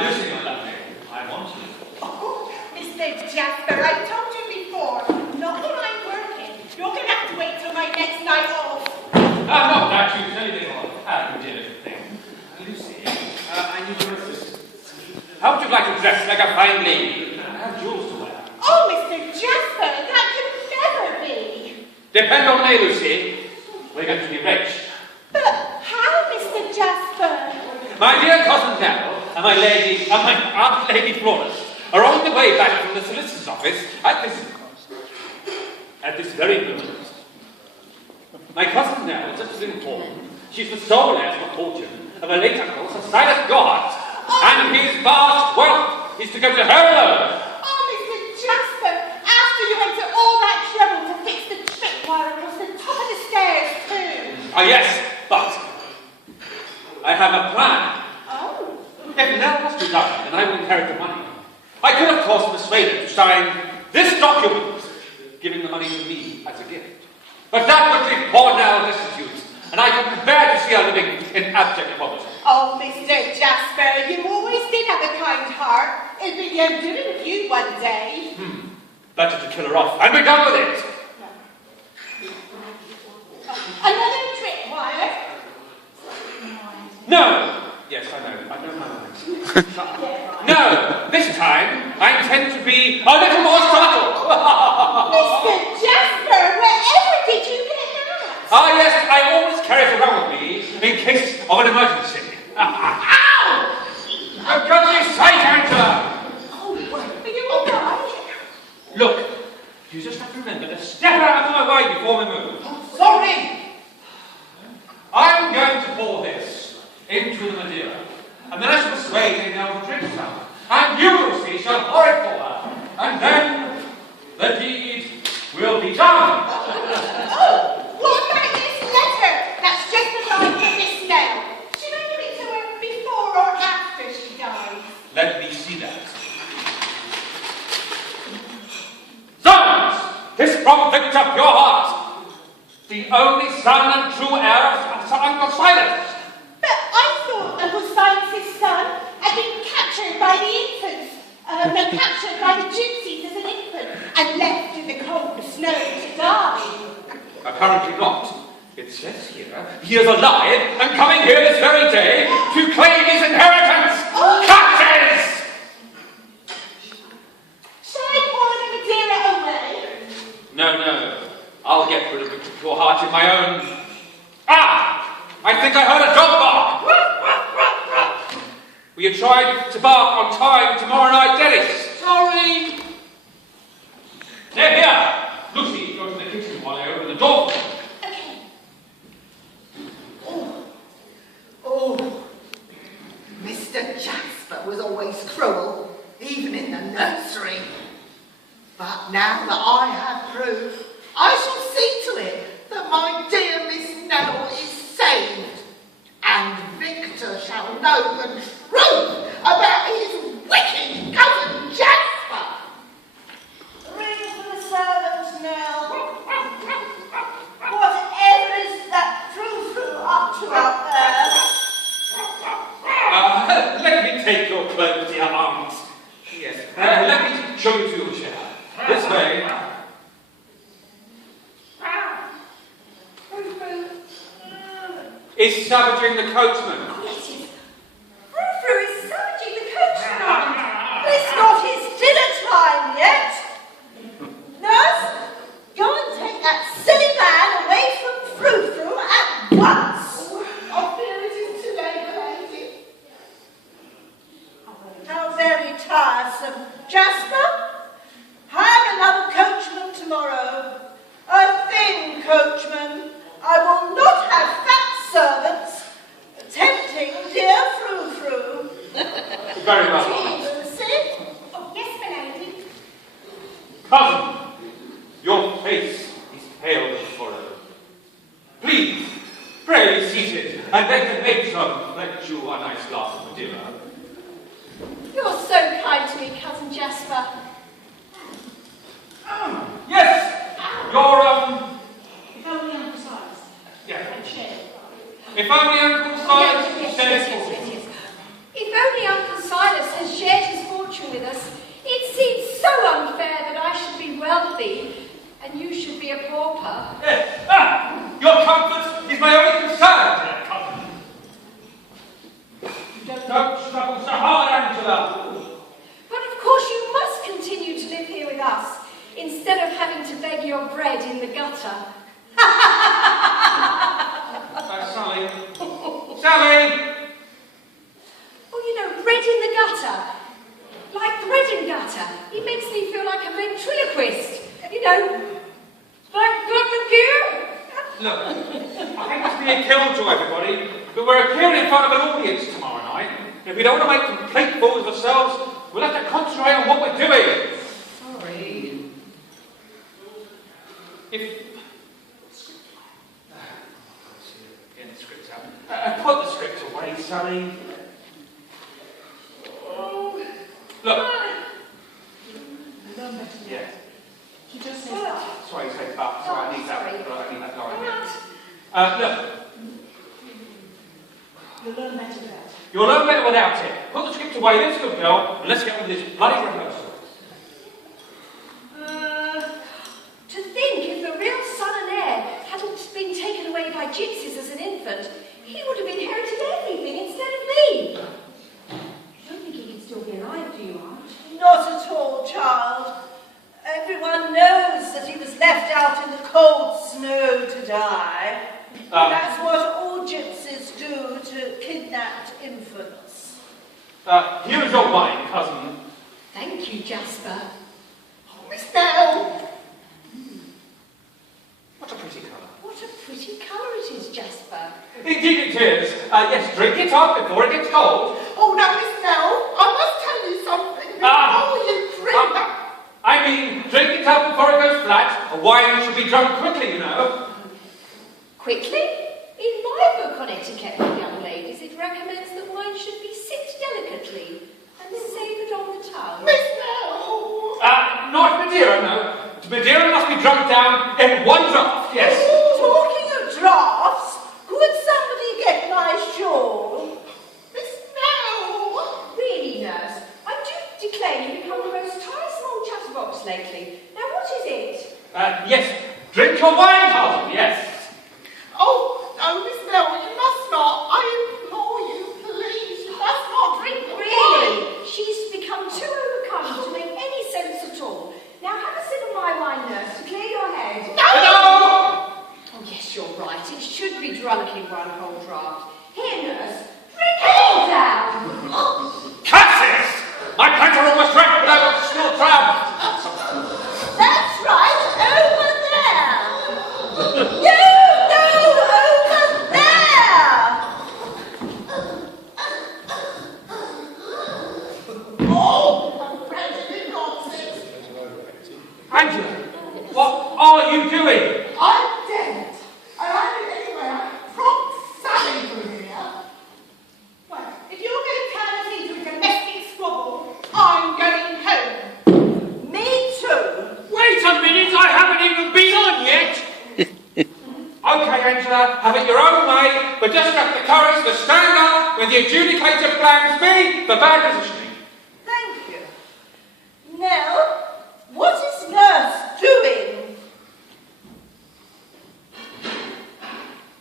Lucy, my lovely, I want you. Oh, Mr. Jasper, I told you before, not when I'm working. You're going to have to wait till my next night off. Not that you can anything on. You dear little thing. Lucy, I need your assistance. How would you like to dress like a fine lady and have jewels to wear? Oh, Mr. Jasper, that could never be. Depend on me, Lucy. We're going to be rich. But how, Mr. Jasper? My dear cousin Nell and my Aunt Lady Florence are on the way back from the solicitor's office at this very moment. My cousin Nell just been informed she's the sole heir to a fortune of her late uncle, Sir Silas Gorhart, and his vast wealth is to go to her alone. Oh, Mr. Jasper, after you went to all that trouble to fix the tripwire across the top of the stairs, too. Ah, yes, but I have a plan. Oh. If Nell was to die, then I will inherit the money. I could, of course, persuade her to sign this document, giving the money to me as a gift. But that would leave poor Nell destitute, and I couldn't bear to see her living in abject poverty. Oh, Mr. Jasper, you always did have a kind heart. It'd be the undoing of you one day. Better to kill her off and be done with it. Another tripwire? No! Yes, I know my mind. No! This time, I intend to be a little more subtle. Mr. Jasper, wherever did you get that? Ah, yes, I always carry it around with me in case of an emergency. Ow! For goodness sake, Angela! Oh, are you all right? Look, you just have to remember to step out of my way before we move. Sorry! I'm going to pour this into the Madeira, and then I shall persuade him now to drink some, and you, Lucy, shall pour it for her, and then the deed will be done. Oh, what about this letter? That's just the line from Miss Nell. Should I give it to her before or after she dies? Let me see that. Sons, this from Victor Pure Heart, the only son and true heir of Uncle Silas. But I thought Uncle Silas's son had been captured by the infants. Captured by the gypsies as an infant and left in the cold snow to die. Apparently not. It says here he is alive and coming here this very day to claim his inheritance. Oh. Captures! Shall I pour the Madeira away? No. I'll get rid of Victor Pure Heart in my own. Ah! I think I heard a dog bark. Will you try to bark on time tomorrow night, Dennis? Sorry. They're here. Lucy, go to the kitchen while I open the door. Okay. Oh, Mr. Jasper was always cruel, even in the nursery. But now that I have proof, I shall see to it that my dear Miss Nell is saved, and Victor shall know the truth about his wicked cousin Jasper. Ring for the servants, Nell. Whatever is that frou-frou up to out there? Let me take your cloak, dear aunt. Yes. Let me show you to your chair. This way. Is savaging the coachman. Oh, yes. Frou-frou is savaging the coachman. But it's not his dinner time yet. Nurse, go and take that silly man away from Frou-frou at once. I fear it is too late, lady. How very tiresome. Jasper, hire another coachman tomorrow. A thin coachman. I will not have fat servants tempting dear Frou-frou. Very well. Lucy? Oh, yes, my lady. Cousin, your face is pale with sorrow. Please, pray be seated, and let the matron let you a nice glass of Madeira. You're so kind to me, Cousin Jasper. Yes, your If only Uncle Silas. Yeah. And Cher. If only Uncle Silas Yes. If only Uncle Silas Sammy! Oh, you know, bread in the gutter. Like bread and gutter. It makes me feel like a ventriloquist. You know, like got the gear. Look, I hate to be a killjoy, everybody, but we're appearing in front of an audience tomorrow night. And if we don't want to make complete fools of ourselves, we'll have to concentrate on what we're doing. Sorry. Get the script out. Put the script away, Sally. Oh. Look. No. Yeah. He just says that. Sorry, you said but. Sorry, I need that. Sorry. Right, I need that line. What? Look. You'll learn better without it. You'll learn better without it. Put the script away, this good girl, and let's get on with this bloody rehearsal. To think if the real son and heir hadn't been taken away by gypsies as an infant, he would have inherited everything instead of me. You don't think he could still be alive, do you, Aunt? Not at all, child. Everyone knows that he was left out in the cold snow to die. That's what all gypsies do to kidnapped infants. Here's your wine, cousin. Thank you, Jasper. Oh, Miss Nell! What a pretty colour. What a pretty colour it is, Jasper. Indeed it is. Yes, drink it up before it gets cold. Oh, now, Miss Nell, I must tell you something before you drink. I mean, drink it up before it goes flat. A wine should be drunk quickly, you know. Quickly? In my book on etiquette for young ladies, it recommends that wine should be sipped delicately and savoured on the tongue. Miss Nell! Not Madeira, no. Madeira must be drunk down in one draught, yes. Talking of draughts, could somebody get my shawl? Miss Nell! Really, nurse, I do declare you become the most tiresome old chatterbox lately. Now, what is it? Yes, drink your wine, cousin, yes. Oh, no, Miss Nell, you must not. I implore you, please. You must not drink the wine. Really? She's become too overcome to make any sense at all. Now, have a sip of my wine, nurse, to clear your head. No! Oh, yes, you're right. It should be drunk in one whole draught. Here, nurse, drink it all down. Curses! My plans are almost ready, but I've got to still travel. That's right, over there. No, over there. Oh, practically nonsense. Angela, what are you doing? I'm dead. And I'm in anywhere. Prompt Sally from here. Well, if you're going to turn us into a domestic squabble, I'm going home. Me too. Wait a minute, I haven't even been on yet. Okay, Angela, have it your own way, but just have the courage to stand up when the adjudicator blames me for bad positioning. Thank you. Nell, what is nurse doing?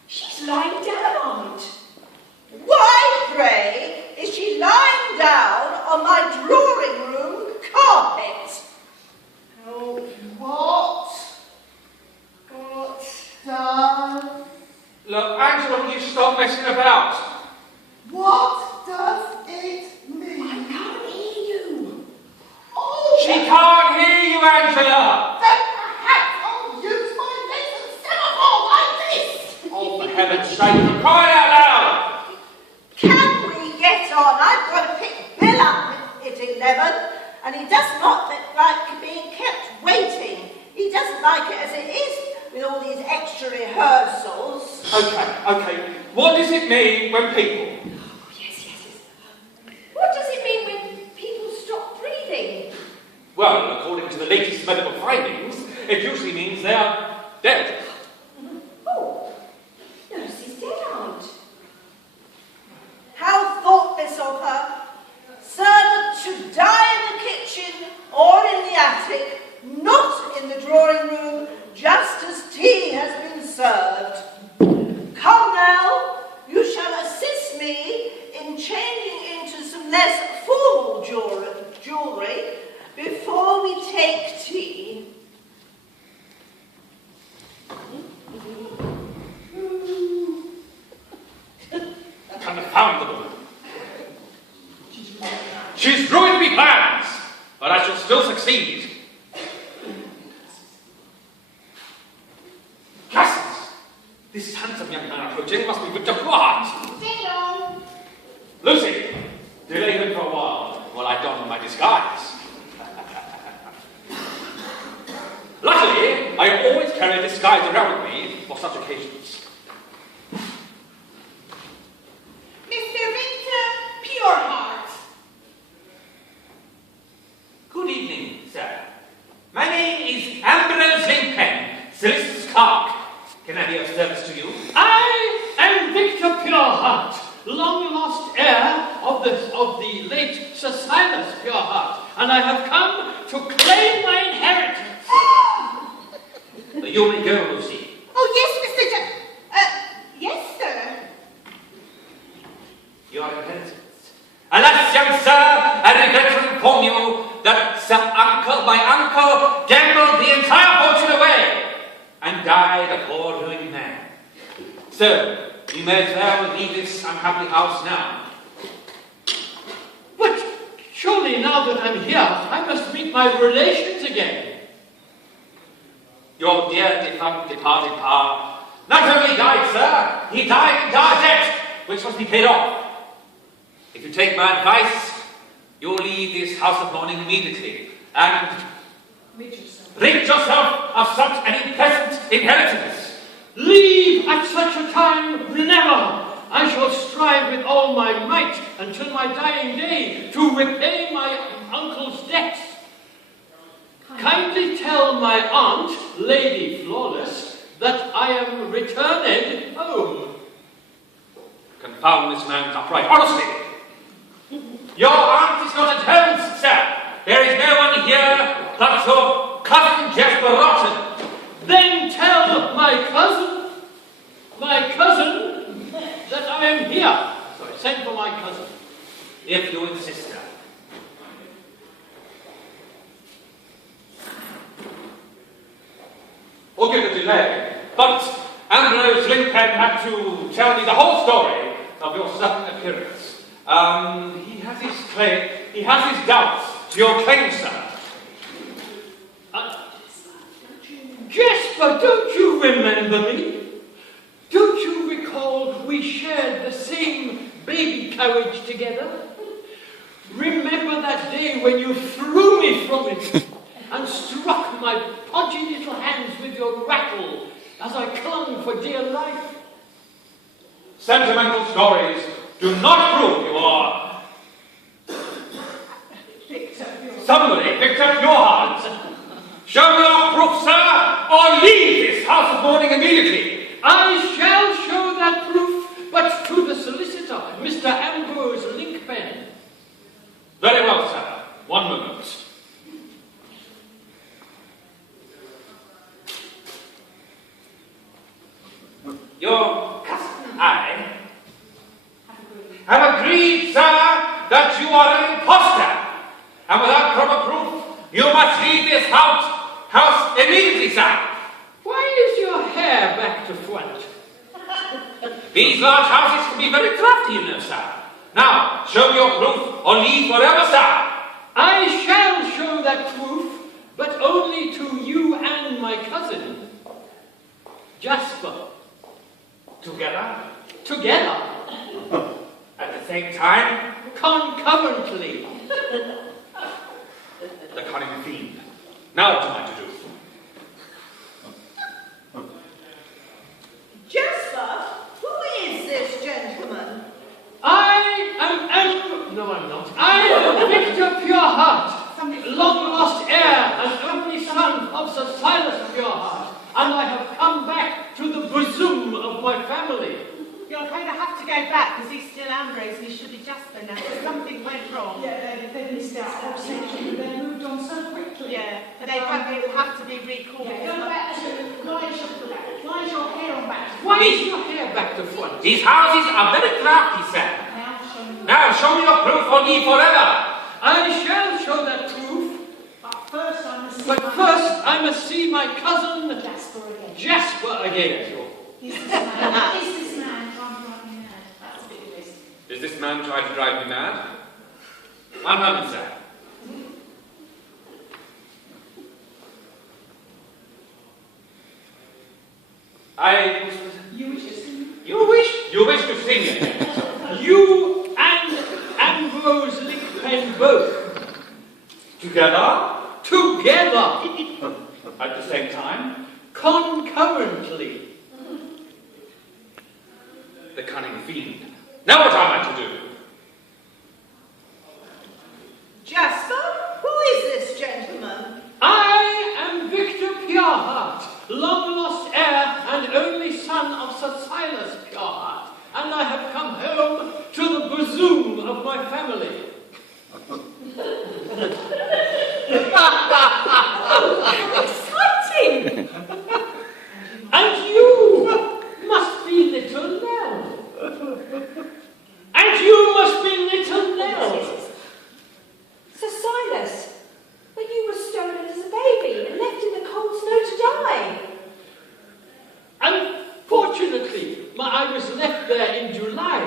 She's lying down, Aunt. Why, pray, is she lying down on my drawing room carpet? Oh, what does... Look, Angela, will you stop messing about? What does it mean? I can't hear you. Oh, She can't hear you, Angela! then perhaps I'll use my legs and semaphore like this. Oh, for heaven's sake, for crying out loud! Can we get on? I've got to pick Bill up at 11, and he does not like being kept waiting. He doesn't like it as it is, with all these extra rehearsals. Okay. What does it mean when people... Oh, yes. What does it mean when people stop breathing? Well, according to the latest medical findings, it usually means they are dead. Oh, nurse is dead, Aunt. How thoughtless of her. Servant should die in the kitchen or in the attic, not in the drawing room, just as tea has been served. Come now, you shall assist me in changing into some less formal jewellery before we take tea. Can She's ruined me plans, but I shall still succeed. Cassius! This handsome young man approaching must be Victor Quart. Ding dong. Lucy, delay him for a while I don my disguise. Luckily, I always carry a disguise around with me for such occasions. Mr. Victor Pureheart. Good evening, sir. My name is Ambrose Lincoln, solicitor's clerk. Can I be of service to you? I am Victor Pureheart, long-lost heir of the late Sir Silas Pureheart, and I have come to claim my inheritance. You may go, Lucy. Oh, yes, Mr. Yes, sir. Your inheritance. Alas, young sir, I regret to inform you that my uncle gambled the entire fortune away and died a poor ruined man. So, you may as well leave this unhappy house now. But surely now that I'm here, I must meet my relations again. Your dear departed pa not only died, sir, he died in dire debt, which must be paid off. If you take my advice, you'll leave this house of mourning immediately and rid yourself of such an unpleasant inheritance. Leave at such a time, never! I shall strive with all my might until my dying day to repay my uncle's debts. Kindly tell my aunt, Lady Flawless, that I am returned home. Confound this man's upright honesty. Your aunt is not at home, sir. There is no one here but your cousin Jasper Rotten. Then tell my cousin, that I am here. So I send for my cousin. If you insist, sir. Forgive the delay, but Ambrose Lincoln had to tell me the whole story of your sudden appearance. He has his doubts to your claim, sir. Jasper, don't you remember me? Don't you recall we shared the same baby carriage together? Remember that day when you threw me from it and struck my podgy little hands with your rattle as I clung for dear life? Sentimental stories do not prove you are somebody picked up your heart. Show me your proof, sir, or leave this house of mourning immediately. I shall show that proof, but to the solicitor, Mr. Ambrose Linkpen. Very well, sir. One moment. Your cousin and I have agreed, sir, that you are an impostor, and without proper proof, you must leave this house immediately, sir. Why is your hair back to front? These large houses can be very crafty, you know, sir. Now, show me your proof or leave forever, sir. I shall show that proof, but only to you and my cousin, Jasper. Together? Together. At the same time? Concurrently. The cunning fiend. Now what am I to do? Jasper, who is this gentleman? No, I'm not. I am Victor Pureheart, long-lost heir and only son of Sir Silas Pureheart, and I have come back to the bosom of my family. You're going to have to go back because he's still Ambrose and he should be Jasper now. Something went wrong. Yeah, they missed out whole section. They moved on so quickly. Yeah, but it will have to be recalled. Yeah, go back to line your hair on back. Why is your hair back to front? These houses are very crafty, sir. Now show me your proof or leave forever. I shall show that proof, But first I must see my cousin Jasper again. Jasper again. Is this man trying to drive me mad? That's a bit of risk. Is this man trying to drive me mad? I'm having Sam. You wish to sing it. You and Ambrose Linkpen both. Together? Together. At the same time? Concurrently. The cunning fiend. Now what am I to do? Jasper, who is this gentleman? I am Victor Pureheart, long lost heir and only son of Sir Silas Pureheart, and I have come home to the bosom of my family. Exciting! And you must be little Nell. And you must be little Nell. Sir Silas, but you were stolen as a baby and left in the cold snow to die. Unfortunately, I was left there in July,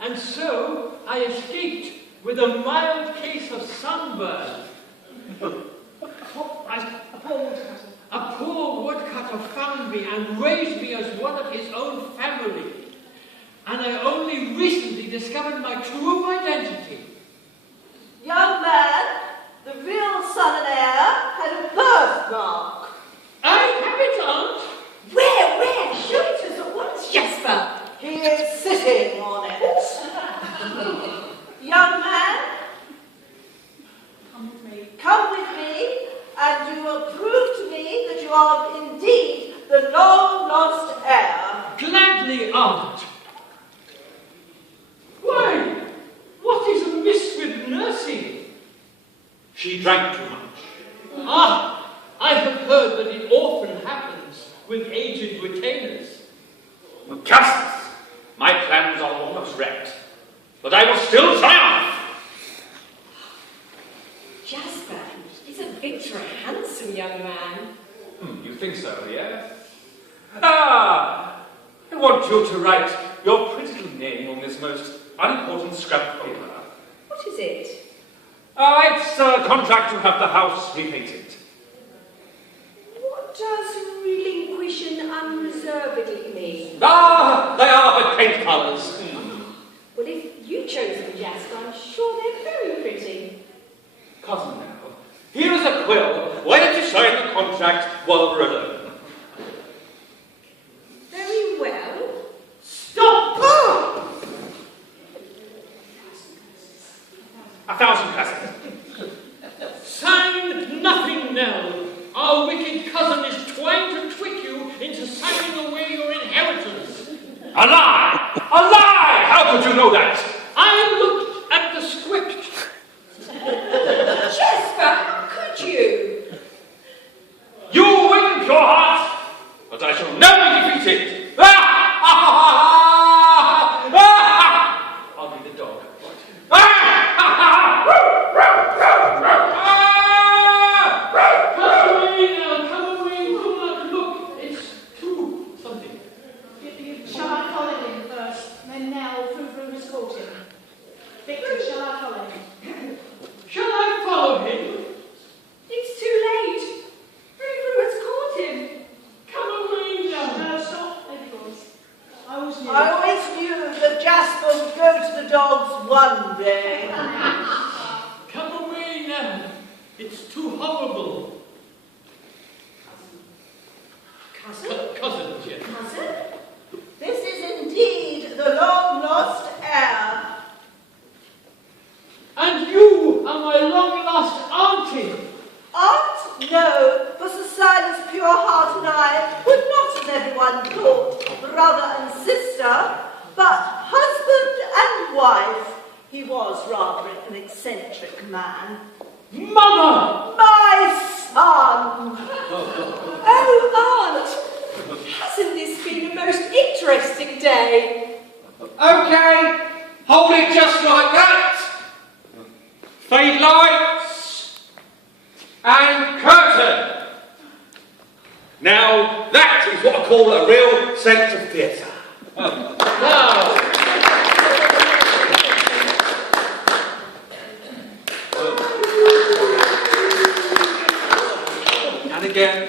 and so I escaped with a mild case of sunburn. A poor woodcutter found me and raised me as one of his own family. And I only recently discovered my true identity. Young man, the real son and heir had a birthmark. I have it, Aunt. Where? Show it to us at once, Jasper. He is sitting on it. Young man, come with me, and you will prove to me that you are indeed the long-lost heir. Gladly, Aunt. Why, what is amiss with Nursey? She drank too much. Ah, I have heard that it often happens with aged retainers. Cassius, my plans are almost wrecked, but I will still triumph. Jasper, isn't Victor a handsome young man? You think so, yes? I want you to write your pretty little name on this most unimportant scrap of paper. What is it? It's a contract to have the house repainted. What does relinquish and unreservedly mean? They are but paint colours. Well, if you chose them, Jasper, I'm sure they're very pretty. Cousin now, here is a quill. Why don't you sign the contract while we're alone? Very well. Stop! 1,000 castles. Sign nothing, Nell. Our wicked cousin is trying to trick you into signing away your inheritance. A lie! A lie! How could you know that? I looked at the script. Jasper, how could you? You will win, pure heart, but I shall never be defeated. I'll be the dog. Come away now, come away. Do not look. It's too something. Shall I follow him first? Then Nell, Frou-Frou has caught him. Victor, shall I follow him? Shall I follow him? It's too late. Frou-Frou has caught him. Come away now. No, stop. There he goes. I always knew. I always knew that Jasper would go to the dogs one day. Come away now. It's too horrible. Cousin? Cousin, yes. Cousin? This is indeed the long-lost heir. And you are my long-lost auntie. Aunt, no, for Sir Silas Pureheart and I were not, as everyone thought, brother and sister, but husband and wife. He was rather an eccentric man. Mother! My son! Oh, Aunt! Hasn't this been a most interesting day? Okay, hold it just like that. Fade lights and curtain. Now that is what I call a real sense of theatre. Now, again.